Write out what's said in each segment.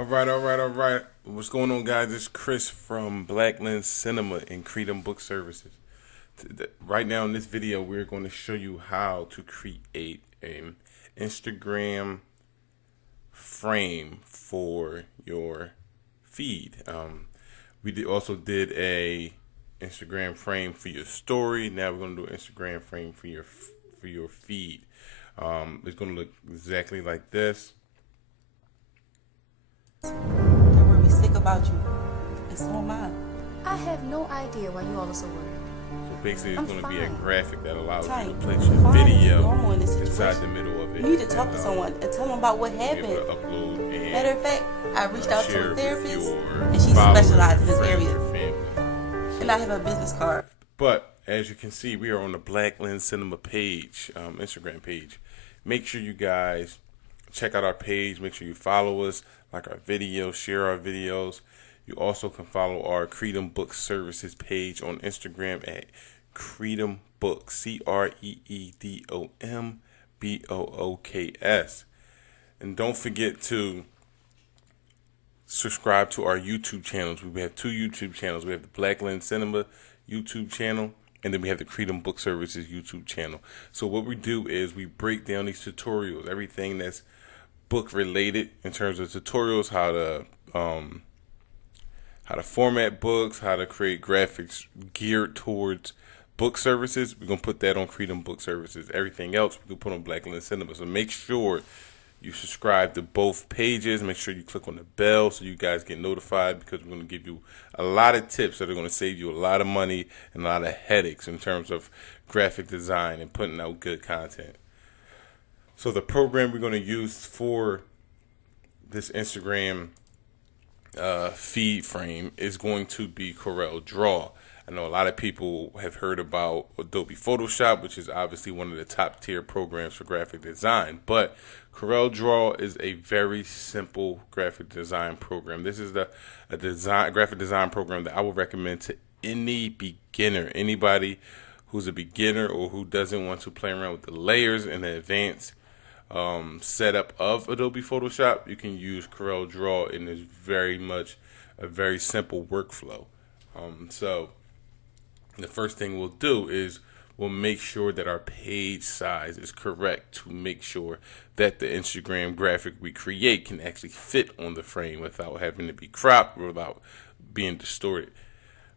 All right. What's going on, guys? It's Chris from Black Lens Cinema and CREEDOM Book Services. Right now in this video, we're going to show you how to create an Instagram frame for your feed. Also did a Instagram frame for your story. Now we're going to do an Instagram frame for your feed. It's going to look exactly like this. They're going to be sick about you, and so am I. I have no idea why you all are so worried. So basically, it's going to be a fine. graphic that allows you to Tight. place your Fine is video normal in this inside situation. the middle of it. You need to talk to someone and tell them about what Be able happened. to upload and Matter of fact, I reached out to share a with therapist, your and she followers, specializes in this friends, area. or family. And I have a business card. But as you can see, we are on the Black Lens Cinema page, Instagram page. Make sure you guys check out our page. Make sure you follow us, like our videos, share our videos. You also can follow our CREEDOM Book Services page on Instagram at CREEDOM Books, CREEDOM BOOKS. And don't forget to subscribe to our YouTube channels. We have two YouTube channels. We have the Black Lens Cinema YouTube channel, and then we have the CREEDOM Book Services YouTube channel. So what we do is we break down these tutorials, everything that's book related in terms of tutorials, how to format books, how to create graphics geared towards book services. We're gonna put that on CREEDOM Book Services. Everything else we can put on Black Lens Cinema. So make sure you subscribe to both pages. Make sure you click on the bell so you guys get notified, because we're going to give you a lot of tips that are going to save you a lot of money and a lot of headaches in terms of graphic design and putting out good content. So the program we're going to use for this Instagram feed frame is going to be CorelDRAW. I know a lot of people have heard about Adobe Photoshop, which is obviously one of the top tier programs for graphic design, but CorelDRAW is a very simple graphic design program. This is a graphic design program that I would recommend to any beginner, anybody who's a beginner or who doesn't want to play around with the layers and the advanced setup of Adobe Photoshop. You can use CorelDRAW, and it's very much a very simple workflow. So the first thing we'll do is we'll make sure that our page size is correct to make sure that the Instagram graphic we create can actually fit on the frame without having to be cropped or without being distorted.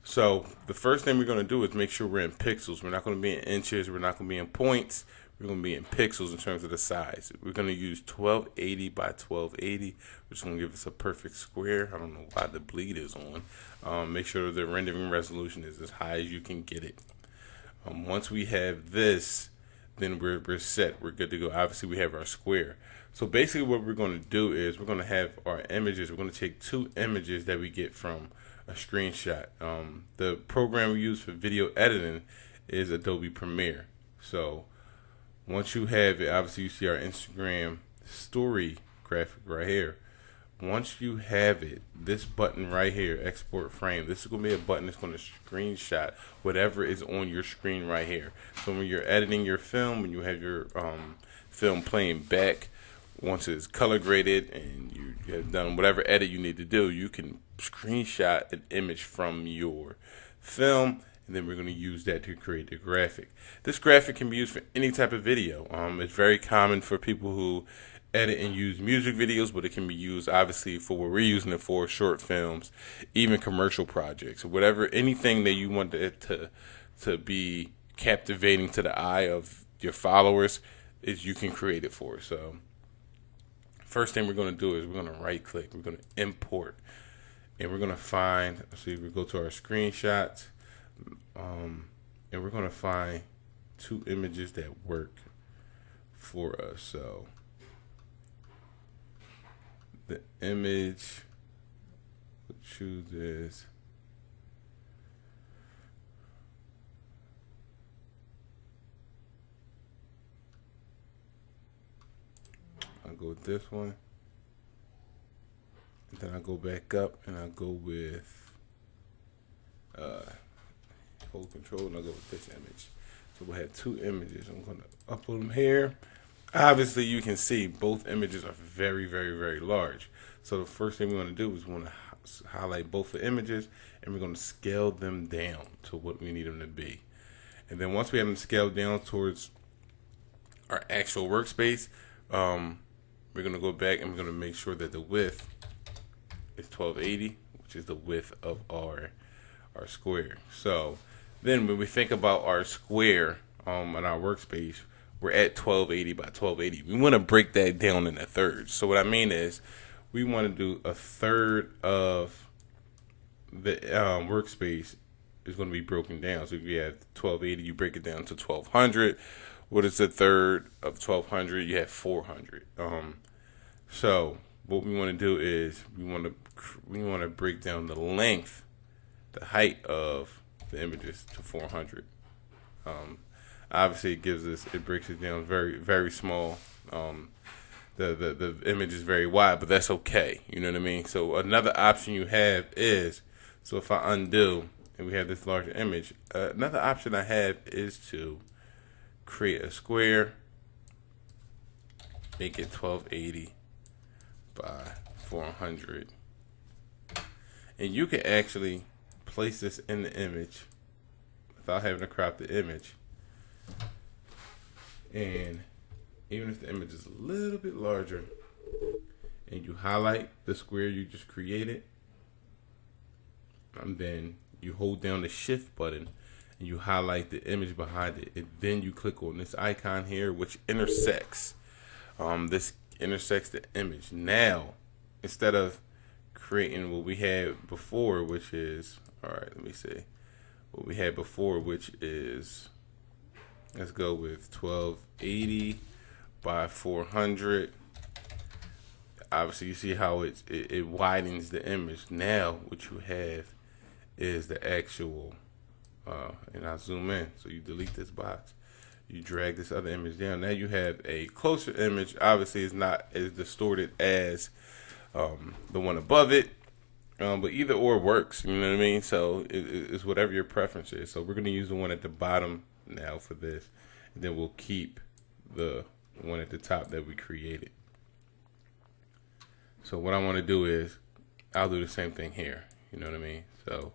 So the first thing we're going to do is make sure we're in pixels. We're not going to be in inches. We're not going to be in points. We're going to be in pixels in terms of the size. We're going to use 1280 by 1280, which is going to give us a perfect square. I don't know why the bleed is on. Make sure the rendering resolution is as high as you can get it. Once we have this, then we're set. We're good to go. Obviously, we have our square. So basically what we're going to do is we're going to have our images. We're going to take two images that we get from a screenshot. The program we use for video editing is Adobe Premiere. So once you have it, obviously you see our Instagram story graphic right here. Once you have it, this button right here, export frame, this is going to be a button that's going to screenshot whatever is on your screen right here. So when you're editing your film, when you have your film playing back, once it's color graded and you have done whatever edit you need to do, you can screenshot an image from your film, and then we're going to use that to create the graphic. This graphic can be used for any type of video. It's very common for people who edit and use music videos, but it can be used obviously for what we're using it for, short films, even commercial projects, whatever, anything that you want it to be captivating to the eye of your followers, is you can create it for. So first thing we're going to do is we're going to right click, we're going to import, and we're going to find, see, we go to our screenshots, and we're going to find two images that work for us. So the image we'll choose is I'll go with this one, and then I'll go back up and I'll go with hold control, and I'll go with this image. So we'll have two images. I'm going to upload them here. Obviously, you can see both images are very, very, very large. So the first thing we want to do is we want to highlight both the images, and we're going to scale them down to what we need them to be. And then once we have them scaled down towards our actual workspace, we're going to go back and we're going to make sure that the width is 1280, which is the width of our square. So then when we think about our square on our workspace, we're at 1280 by 1280. We want to break that down into thirds. So what I mean is we want to do a third of the workspace is going to be broken down. So if you have 1280, you break it down to 1200. What is a third of 1200? You have 400. So what we want to do is we want to break down the length, the height of the images to 400. Obviously, it breaks it down very, very small. The image is very wide, but that's okay. You know what I mean? So another option you have is, so if I undo and we have this larger image, another option I have is to create a square, make it 1280 by 400, and you can actually place this in the image without having to crop the image. And even if the image is a little bit larger, and you highlight the square you just created, and then you hold down the shift button and you highlight the image behind it, and then you click on this icon here, which intersects the image. Now, instead of creating what we had before, which is, all right, let me see what we had before, which is, let's go with 1280 by 400. Obviously, you see how it widens the image. Now, what you have is the actual, and I zoom in. So you delete this box, you drag this other image down. Now you have a closer image. Obviously, it's not as distorted as the one above it, but either or works. You know what I mean? So it's whatever your preference is. So we're going to use the one at the bottom now for this, and then we'll keep the one at the top that we created. So what I want to do is, I'll do the same thing here. You know what I mean? So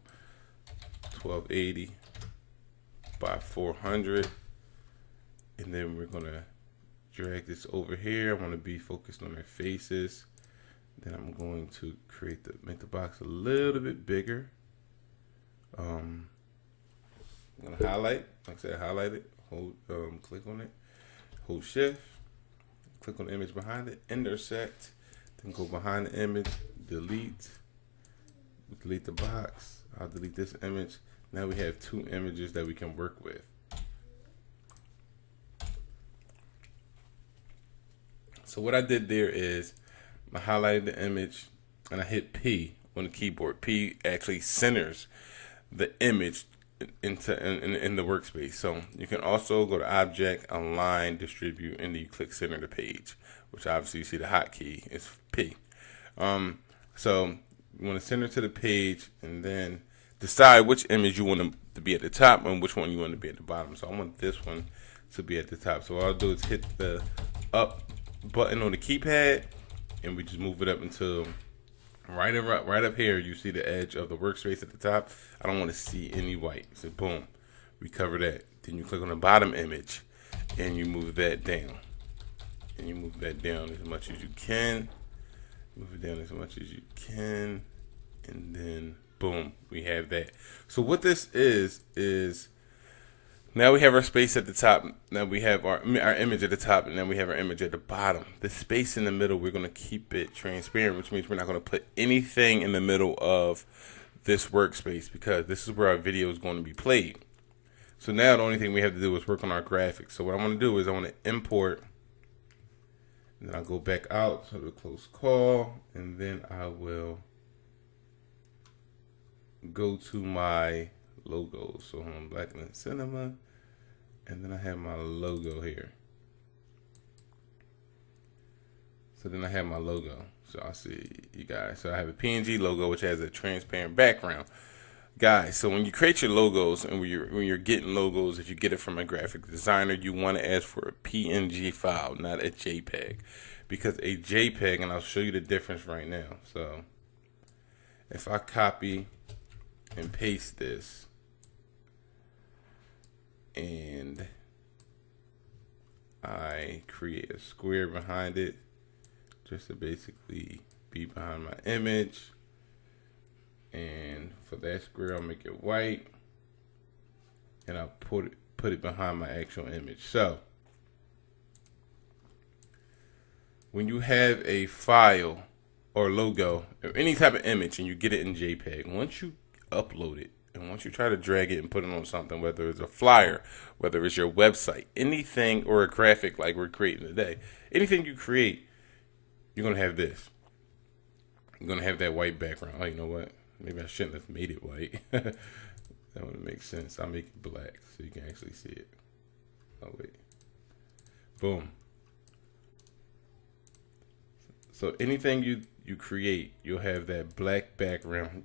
1280 by 400, and then we're gonna drag this over here. I want to be focused on their faces. Then I'm going to make the box a little bit bigger. I'm gonna highlight, like I said, highlight it, hold, click on it, hold shift, click on the image behind it, intersect, then go behind the image, delete the box. I'll delete this image. Now we have two images that we can work with. So what I did there is I highlighted the image and I hit P on the keyboard. P actually centers the image in the workspace. So you can also go to Object, Align, Distribute, and then you click Center the Page, which obviously you see the hotkey is P. So you want to center to the page, and then decide which image you want to be at the top and which one you want to be at the bottom. So I want this one to be at the top. So all I'll do is hit the up button on the keypad, and we just move it up until right up here. You see the edge of the workspace at the top. I don't want to see any white. So boom, we cover that. Then you click on the bottom image, and you move that down. And you move that down as much as you can. Move it down as much as you can, and then boom, we have that. So what this is now we have our space at the top. Now we have our image at the top, and then we have our image at the bottom. The space in the middle, we're going to keep it transparent, which means we're not going to put anything in the middle of this workspace, because this is where our video is going to be played. So now the only thing we have to do is work on our graphics. So what I want to do is I want to import. And then I'll go back out to the close call, and then I will go to my logo. So I'm Blackland Cinema, and then I have my logo here. So then I have my logo. So I'll see you guys. So I have a PNG logo, which has a transparent background. Guys, so when you create your logos, and when you're getting logos, if you get it from a graphic designer, you want to ask for a PNG file, not a JPEG, because a JPEG, and I'll show you the difference right now. So if I copy and paste this, and I create a square behind it, just to basically be behind my image. And for that square, I'll make it white, and I'll put it behind my actual image. So when you have a file or logo or any type of image and you get it in JPEG, once you upload it and once you try to drag it and put it on something, whether it's a flyer, whether it's your website, anything, or a graphic like we're creating today, anything you create, you're going to have this. You're going to have that white background. Oh, you know what? Maybe I shouldn't have made it white. That would make sense. I'll make it black so you can actually see it. Oh, wait. Boom. So anything you create, you'll have that black background.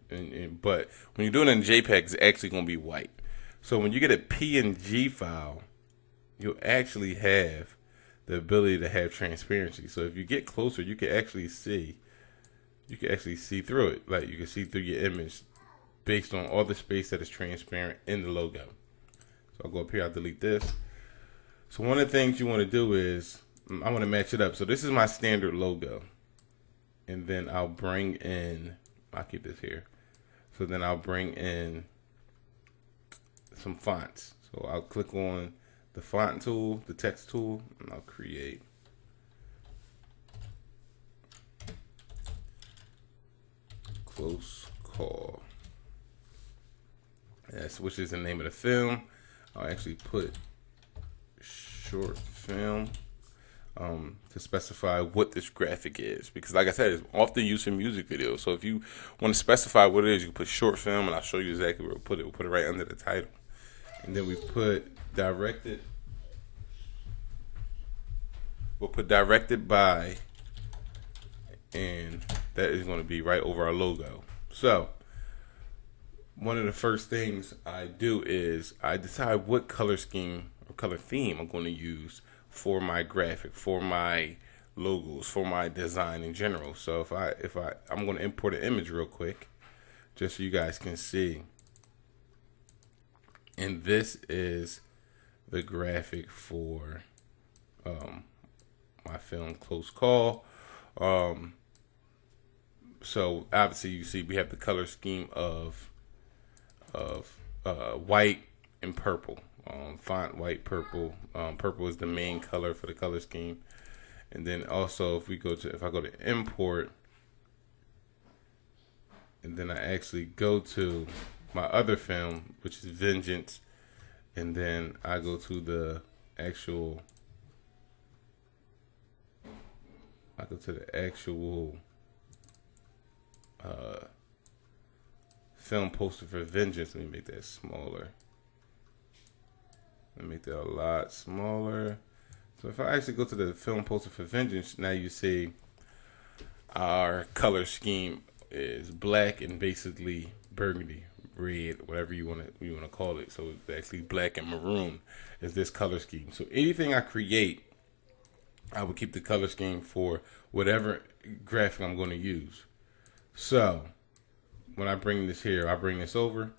But when you're doing it in JPEG, it's actually going to be white. So when you get a PNG file, you'll actually have the ability to have transparency. So if you get closer, you can actually see. You can actually see through it. Like you can see through your image based on all the space that is transparent in the logo. So I'll go up here, I'll delete this. So one of the things you want to do is, I want to match it up. So this is my standard logo. And then I'll bring in, I'll keep this here. So then I'll bring in some fonts. So I'll click on the font tool, the text tool, and I'll create Close Call. That's which is the name of the film. I'll actually put short film to specify what this graphic is, because like I said, it's often used in music videos. So if you want to specify what it is, you can put short film, and I'll show you exactly where we'll put it. We'll put it right under the title, and then we put directed. We'll put directed by, and that is going to be right over our logo. So one of the first things I do is I decide what color scheme or color theme I'm going to use for my graphic, for my logos, for my design in general. So I'm going to import an image real quick just so you guys can see. And this is the graphic for my film Close Call. So obviously you see we have the color scheme of white and purple. Font white, purple. Purple is the main color for the color scheme. And then also if I go to import, and then I actually go to my other film, which is Vengeance, and then I go to the actual film poster for Vengeance. Let me make that smaller. Let me make that a lot smaller. So if I actually go to the film poster for Vengeance, now you see our color scheme is black and basically burgundy, red, whatever you want to call it. So it's actually black and maroon is this color scheme. So anything I create, I will keep the color scheme for whatever graphic I'm going to use. So when I bring this here, I bring this over.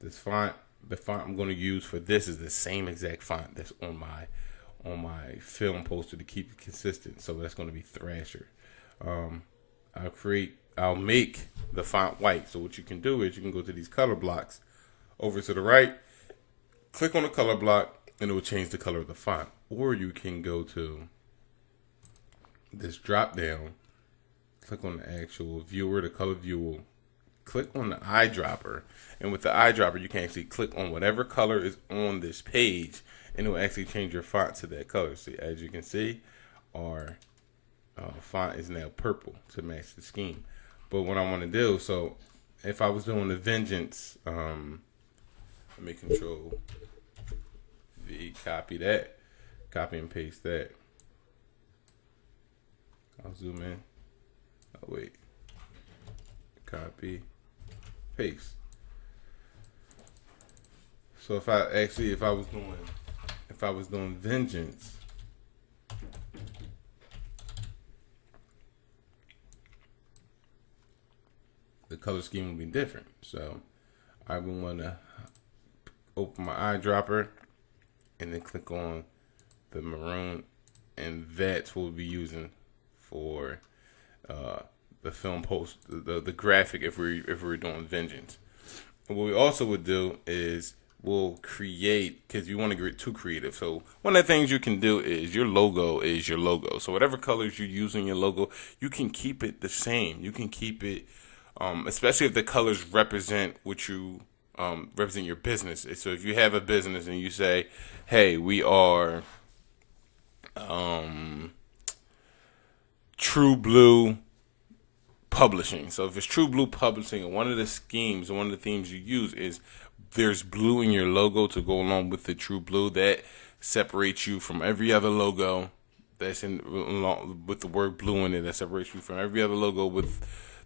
This font, the font I'm going to use for this is the same exact font that's on my film poster to keep it consistent. So that's going to be Thrasher. I'll make the font white. So what you can do is you can go to these color blocks over to the right, click on the color block, and it will change the color of the font. Or you can go to this drop down, click on the actual viewer, the color viewer, click on the eyedropper, and with the eyedropper you can actually click on whatever color is on this page, and it will actually change your font to that color. See, as you can see, our font is now purple to match the scheme. But what I want to do, so if I was doing the Vengeance, let me Control V, copy that, copy and paste that. I'll zoom in. Oh wait. Copy, paste. So if I was doing Vengeance, color scheme will be different. So I will want to open my eyedropper and then click on the maroon, and that's what we'll be using for the film post, the graphic if we're doing Vengeance. And what we also would do is we'll create, because you want to get too creative. So one of the things you can do is your logo is your logo. So whatever colors you use in your logo, you can keep it the same. You can keep it, especially if the colors represent what you represent your business. So if you have a business and you say, hey, we are True Blue Publishing. So if it's True Blue Publishing, and one of the schemes, one of the themes you use is there's blue in your logo to go along with the True Blue, that separates you from every other logo that's with the word blue in it, that separates you from every other logo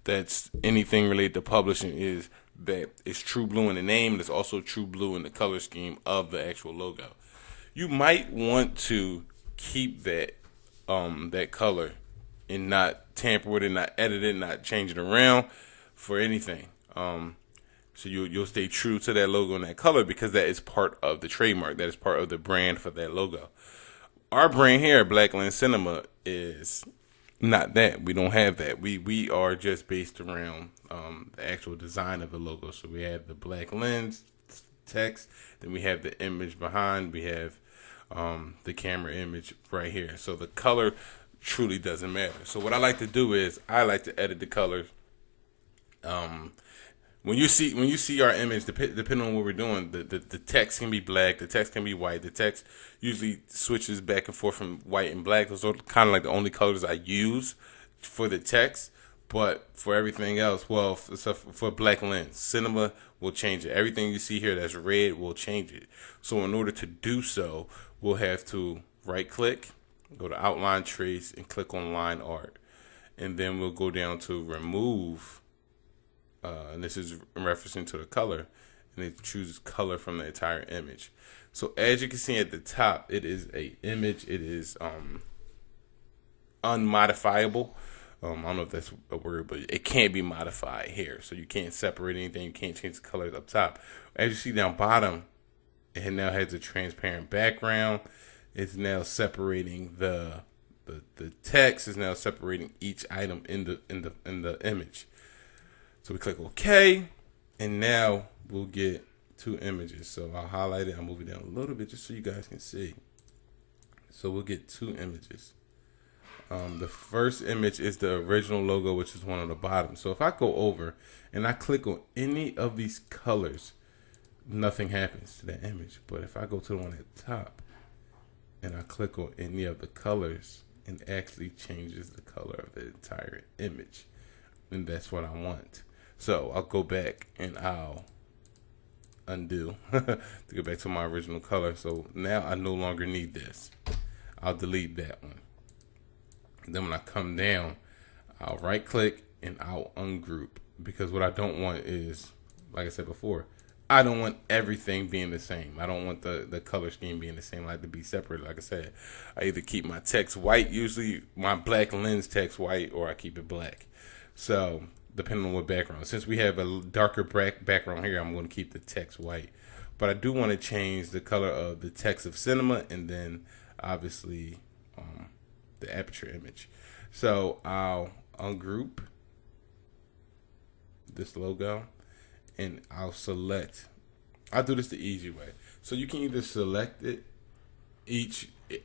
that's anything related to publishing, is that it's True Blue in the name, and it's also True Blue in the color scheme of the actual logo. You might want to keep that that color and not tamper with it, not edit it, not change it around for anything. So you'll stay true to that logo and that color, because that is part of the trademark. That is part of the brand for that logo. Our brand here at Black Lens Cinema is not that. We don't have that. We are just based around the actual design of the logo. So we have the black lens text, then we have the image behind, we have the camera image right here. So the color truly doesn't matter. So what I like to do is I like to edit the colors. When you see our image, depending on what we're doing, the text can be black, the text can be white. The text usually switches back and forth from white and black. Those are kind of like the only colors I use for the text. But for everything else, well, for Black Lens Cinema, we'll change it. Everything you see here that's red, we'll change it. So in order to do so, we'll have to right-click, go to Outline Trace, and click on Line Art. And then we'll go down to Remove. And this is in referencing to the color, and it chooses color from the entire image. So as you can see at the top, it is a image. It is unmodifiable. I don't know if that's a word, but it can't be modified here. So you can't separate anything. You can't change the colors up top. As you see down bottom, it now has a transparent background. It's now separating the text. Is now separating each item in the image. So we click OK, and now we'll get two images. So I'll highlight it. I'll move it down a little bit just so you guys can see. So we'll get two images. The first image is the original logo, which is one on the bottom. So if I go over and I click on any of these colors, nothing happens to that image. But if I go to the one at the top and I click on any of the colors, it actually changes the color of the entire image. And that's what I want. So I'll go back and I'll undo to go back to my original color. So now I no longer need this. I'll delete that one. Then when I come down, I'll right click and I'll ungroup, because what I don't want is, like I said before, I don't want everything being the same. I don't want the color scheme being the same. I like to be separate. Like I said, I either keep my text white, usually my Black Lens text white, or I keep it black. So depending on what background. Since we have a darker background here, I'm going to keep the text white. But I do want to change the color of the text of Cinema, and then obviously the aperture image. So I'll ungroup this logo, and I'll select. I'll do this the easy way. So you can either select it.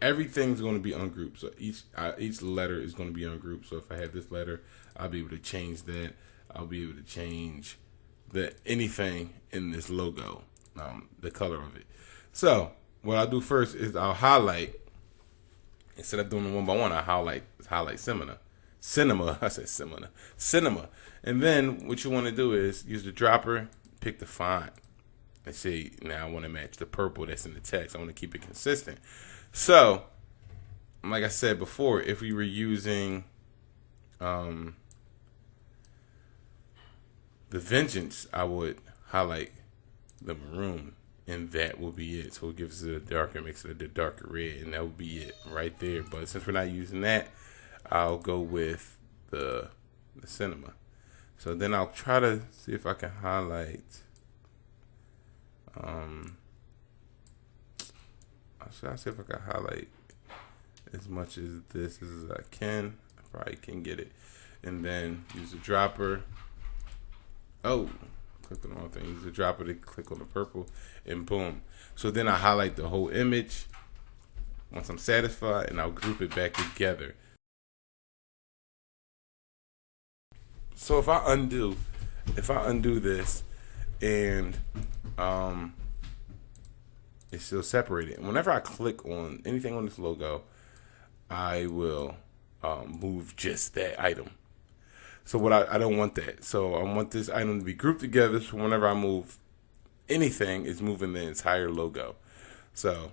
Everything's going to be ungrouped. So each letter is going to be ungrouped. So if I have this letter, I'll be able to change that. I'll be able to change anything in this logo, the color of it. So what I'll do first is I'll highlight. Instead of doing them one by one, I highlight Cinema. I said Cinema. And then what you want to do is use the dropper, pick the font, and see, now I want to match the purple that's in the text. I want to keep it consistent. So, like I said before, if we were using the Vengeance, I would highlight the maroon, and that will be it. So it gives it a darker, makes it a darker red, and that will be it right there. But since we're not using that, I'll go with the Cinema. So then I'll try to see if I can highlight. I'll see if I can highlight as much as this as I can. I probably can get it. And then use the dropper. Oh, click on the wrong thing. Use the dropper to click on the purple, and boom. So then I highlight the whole image once I'm satisfied, and I'll group it back together. So if I undo this, and it's still separated. And whenever I click on anything on this logo, I will move just that item. So I don't want that. So I want this item to be grouped together. So whenever I move anything, it's moving the entire logo. So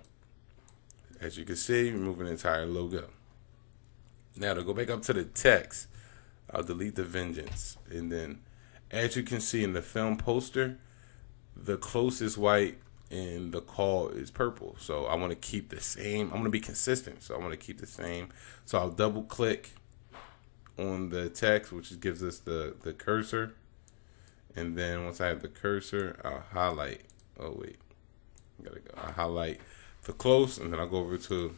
as you can see, we're moving the entire logo. Now to go back up to the text, I'll delete the vengeance. And then as you can see in the film poster, the closest white and the call is purple. So I want to keep the same. I'm going to be consistent. So I want to keep the same. So I'll double click on the text, which gives us the cursor. And then once I have the cursor, I'll highlight. Oh, wait. I'll highlight the close, and then I'll go over to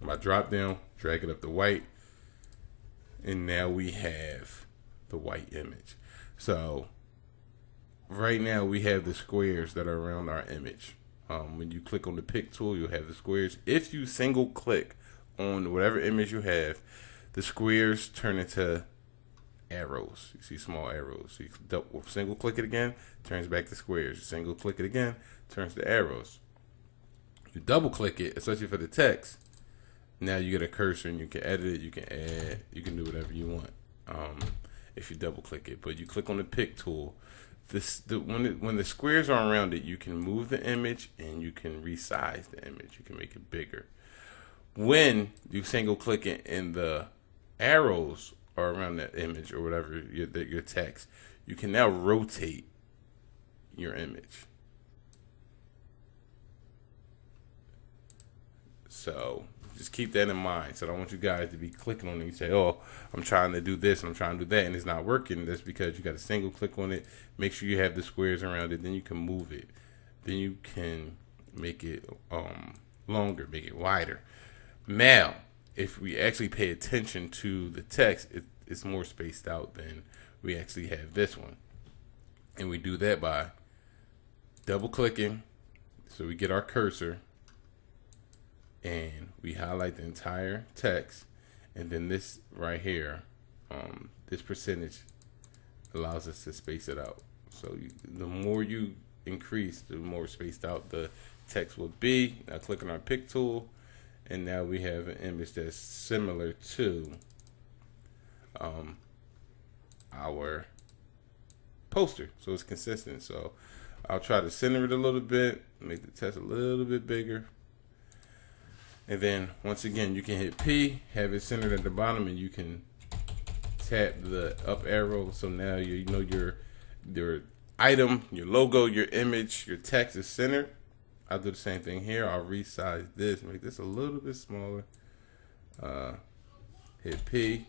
my drop down, drag it up to white. And now we have the white image. So right now we have the squares that are around our image. When you click on the pick tool, you'll have the squares. If you single click on whatever image you have, the squares turn into arrows. You see small arrows. So you single click it again, turns back to squares. You single click it again, turns to arrows. You double click it, especially for the text. Now you get a cursor and you can edit it, you can add, you can do whatever you want if you double click it. But you click on the pick tool. When the squares are around it, you can move the image and you can resize the image. You can make it bigger. When you single click it and the arrows are around that image or whatever your text, you can now rotate your image. So just keep that in mind. So I don't want you guys to be clicking on it and say, oh, I'm trying to do this and I'm trying to do that, and it's not working. That's because you got to single click on it. Make sure you have the squares around it. Then you can move it. Then you can make it longer, make it wider. Now, if we actually pay attention to the text, it's more spaced out than we actually have this one. And we do that by double clicking. So we get our cursor and we highlight the entire text. And then this right here, this percentage allows us to space it out. So the more you increase, the more spaced out the text will be. Now click on our pick tool. And now we have an image that's similar to our poster. So it's consistent. So I'll try to center it a little bit, make the text a little bit bigger. And then once again, you can hit P, have it centered at the bottom, and you can tap the up arrow. So now you know your item, your logo, your image, your text is centered. I'll do the same thing here. I'll resize this, make this a little bit smaller. Hit P,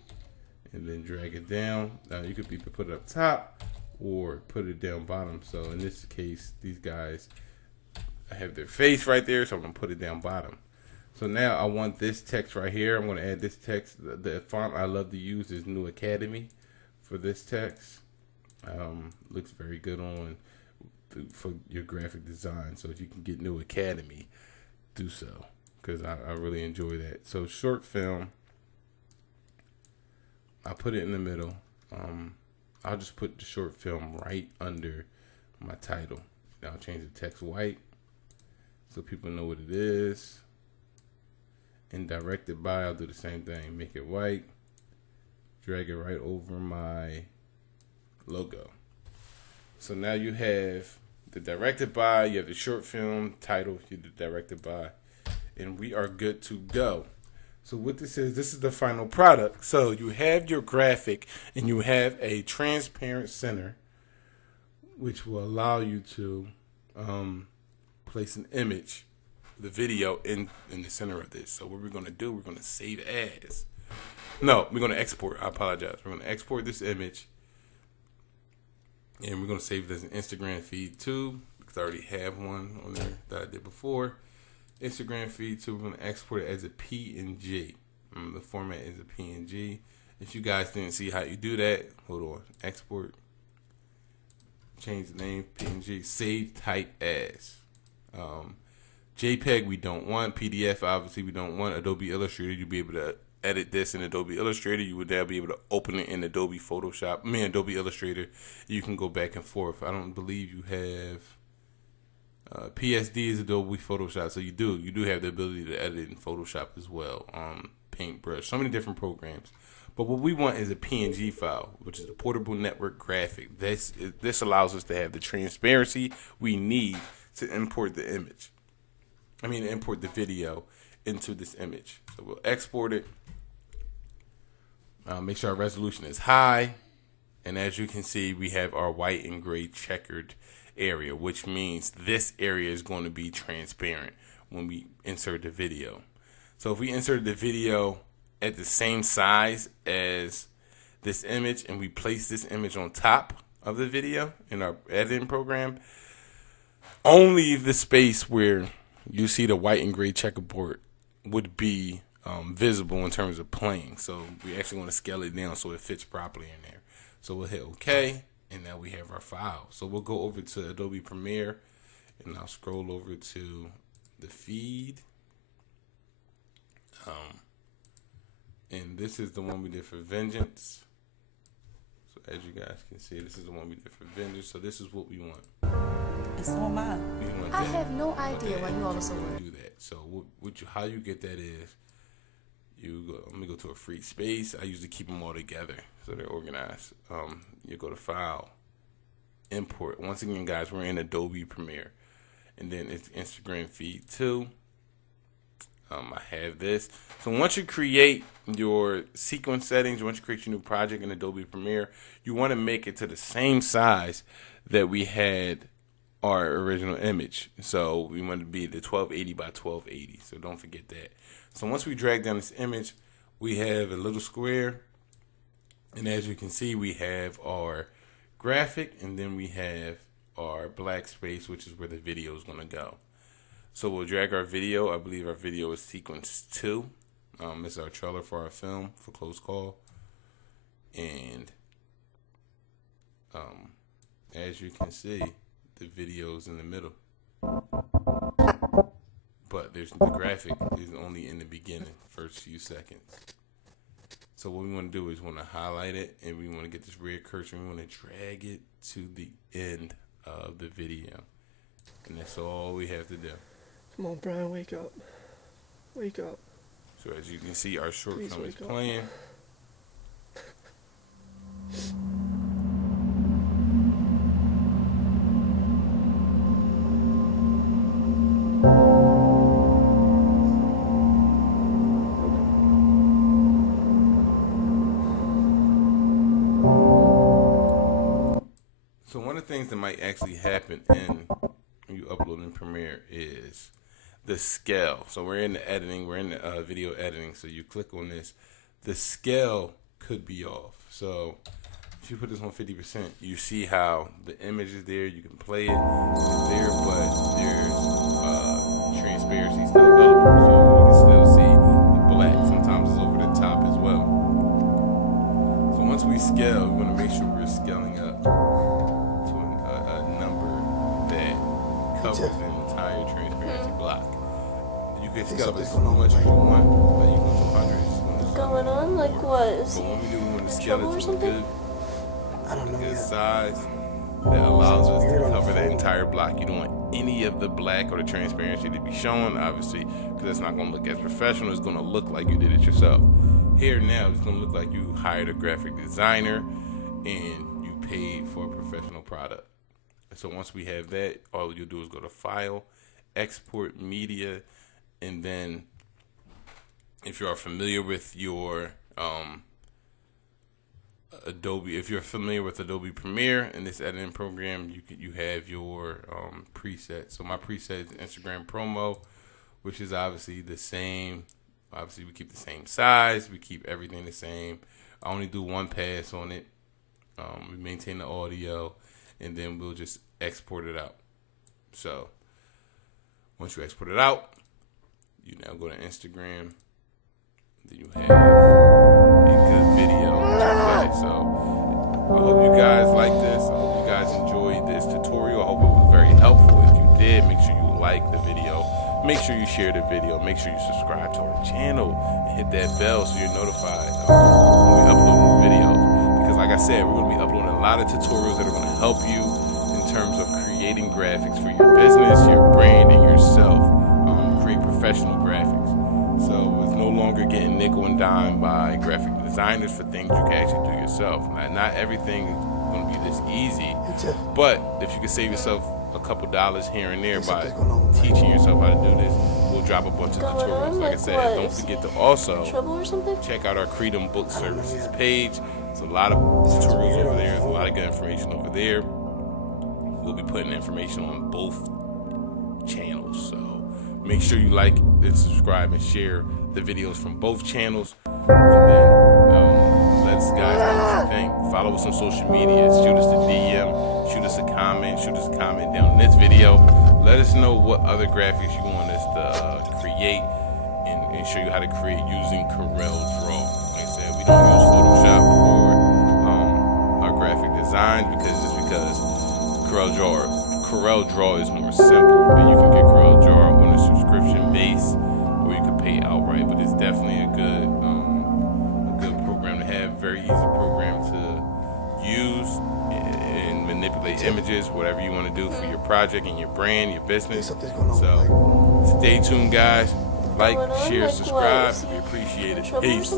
and then drag it down. Now you could either put it up top or put it down bottom. So in this case, these guys, I have their face right there, so I'm gonna put it down bottom. So now I want this text right here. I'm gonna add this text. The font I love to use is New Academy for this text. Looks very good on for your graphic design. So if you can get New Academy, do so, because I really enjoy that. So short film, I put it in the middle. I'll just put the short film right under my title. Now I'll change the text white so people know what it is. And directed by, I'll do the same thing. Make it white, drag it right over my logo. So now you have the directed by, you have the short film title, you the directed by, and we are good to go. So what this is the final product. So you have your graphic and you have a transparent center, which will allow you to place an image, the video in the center of this. So what we're going to do, we're going to save as. No, we're going to export. I apologize. We're going to export this image And we're going to save it as an Instagram feed too, because I already have one on there that I did before. Instagram feed too. We're going to export it as a PNG. The format is a PNG. If you guys didn't see how you do that, hold on. Export. Change the name, PNG. Save type as. JPEG we don't want. PDF obviously we don't want. Adobe Illustrator, you'll be able to edit this in Adobe Illustrator. You would now be able to open it in Adobe Adobe Illustrator. You can go back and forth. I don't believe you have PSD is Adobe Photoshop, so you do have the ability to edit in Photoshop as well. Paintbrush, so many different programs. But what we want is a PNG file, which is a portable network graphic. This allows us to have the transparency we need to import the image. Import the video into this image. So we'll export it. Make sure our resolution is high. And as you can see, we have our white and gray checkered area, which means this area is going to be transparent when we insert the video. So if we insert the video at the same size as this image and we place this image on top of the video in our editing program, only the space where you see the white and gray checkerboard would be visible in terms of playing. So we actually want to scale it down so it fits properly in there. So we'll hit OK, and now we have our file. So we'll go over to Adobe Premiere, and I'll scroll over to the feed. And this is the one we did for Vengeance. So as you guys can see, this is the one we did for Vengeance. So this is what we want. And so am I. I have no idea why you all are so worried. Do that. So how you get that is let me go to a free space. I usually keep them all together so they're organized. You go to File, Import. Once again, guys, we're in Adobe Premiere, and then it's Instagram feed too. I have this. So once you create your sequence settings, once you create your new project in Adobe Premiere, you want to make it to the same size that we had our original image. So we want to be the 1280 by 1280. So don't forget that. So once we drag down this image, we have a little square. And as you can see, we have our graphic, and then we have our black space, which is where the video is going to go. So we'll drag our video. I believe our video is sequence 2. This is our trailer for our film for Close Call. And as you can see, the video is in the middle. But the graphic is only in the beginning, first few seconds. So what we want to do is want to highlight it, and we want to get this red cursor, and we want to drag it to the end of the video. And that's all we have to do. Come on, Brian, wake up. Wake up. So as you can see, our short Please film is wake up. playing. So one of the things that might actually happen when you upload in Premiere is the scale. So we're in the editing, we're in the video editing. So you click on this, the scale could be off. So if you put this on 50%, you see how the image is there. You can play it, it's there, but there's transparency still available. So you can still see the black. Sometimes it's over the top as well. So once we scale, we want to make sure we're scaling up to a number that covers the entire transparency block. You can scale up as much as you want, but you go to 100. What's going on? Like what? Is But he what we do, we want to in scale trouble or it to a something? good size that allows us to cover the entire block. You don't want any of the black or the transparency to be shown, obviously, because it's not going to look as professional. It's going to look like you did it yourself. Here now, it's going to look like you hired a graphic designer and you paid for a professional product. So once we have that, all you'll do is go to File, Export Media, and then if you are familiar with your Adobe, if you're familiar with Adobe Premiere and this editing program, you have your preset. So my preset is Instagram promo, which is obviously the same. Obviously, we keep the same size. We keep everything the same. I only do one pass on it. We maintain the audio. and then we'll just export it out. So once you export it out, you now go to Instagram. Then you have a good video to play. So I hope you guys like this. I hope you guys enjoyed this tutorial. I hope it was very helpful. If you did, make sure you like the video. Make sure you share the video. Make sure you subscribe to our channel and hit that bell so you're notified when we upload new videos. Because like I said, we're going to be uploading a lot of tutorials that are going to help you in terms of creating graphics for your business, your brand, and yourself. Create professional graphics. So it's no longer getting nickel and dime by graphic designers for things you can actually do yourself. Not everything is going to be this easy, but if you can save yourself a couple dollars here and there by teaching yourself how to do this, we'll drop a bunch of tutorials. Like I said, don't forget to also check out our CREEDOM book services page. There's a lot of tutorials over there. There's a lot of good information over there. We'll be putting information on both channels. So make sure you like and subscribe and share the videos from both channels. And then let us guys know what you think. Follow us on social media. Shoot us a DM. Shoot us a comment. Shoot us a comment down in this video. Let us know what other graphics you want us to create and show you how to create using CorelDRAW. Like I said, we don't use Photoshop for our graphic designs because CorelDRAW is more simple, and you can get CorelDRAW on a subscription base, or you can pay outright. But it's definitely a good program to have. Very easy program to use and manipulate images, whatever you want to do for your project and your brand, your business. So stay tuned, guys. Like, share, subscribe. We appreciate it. Peace.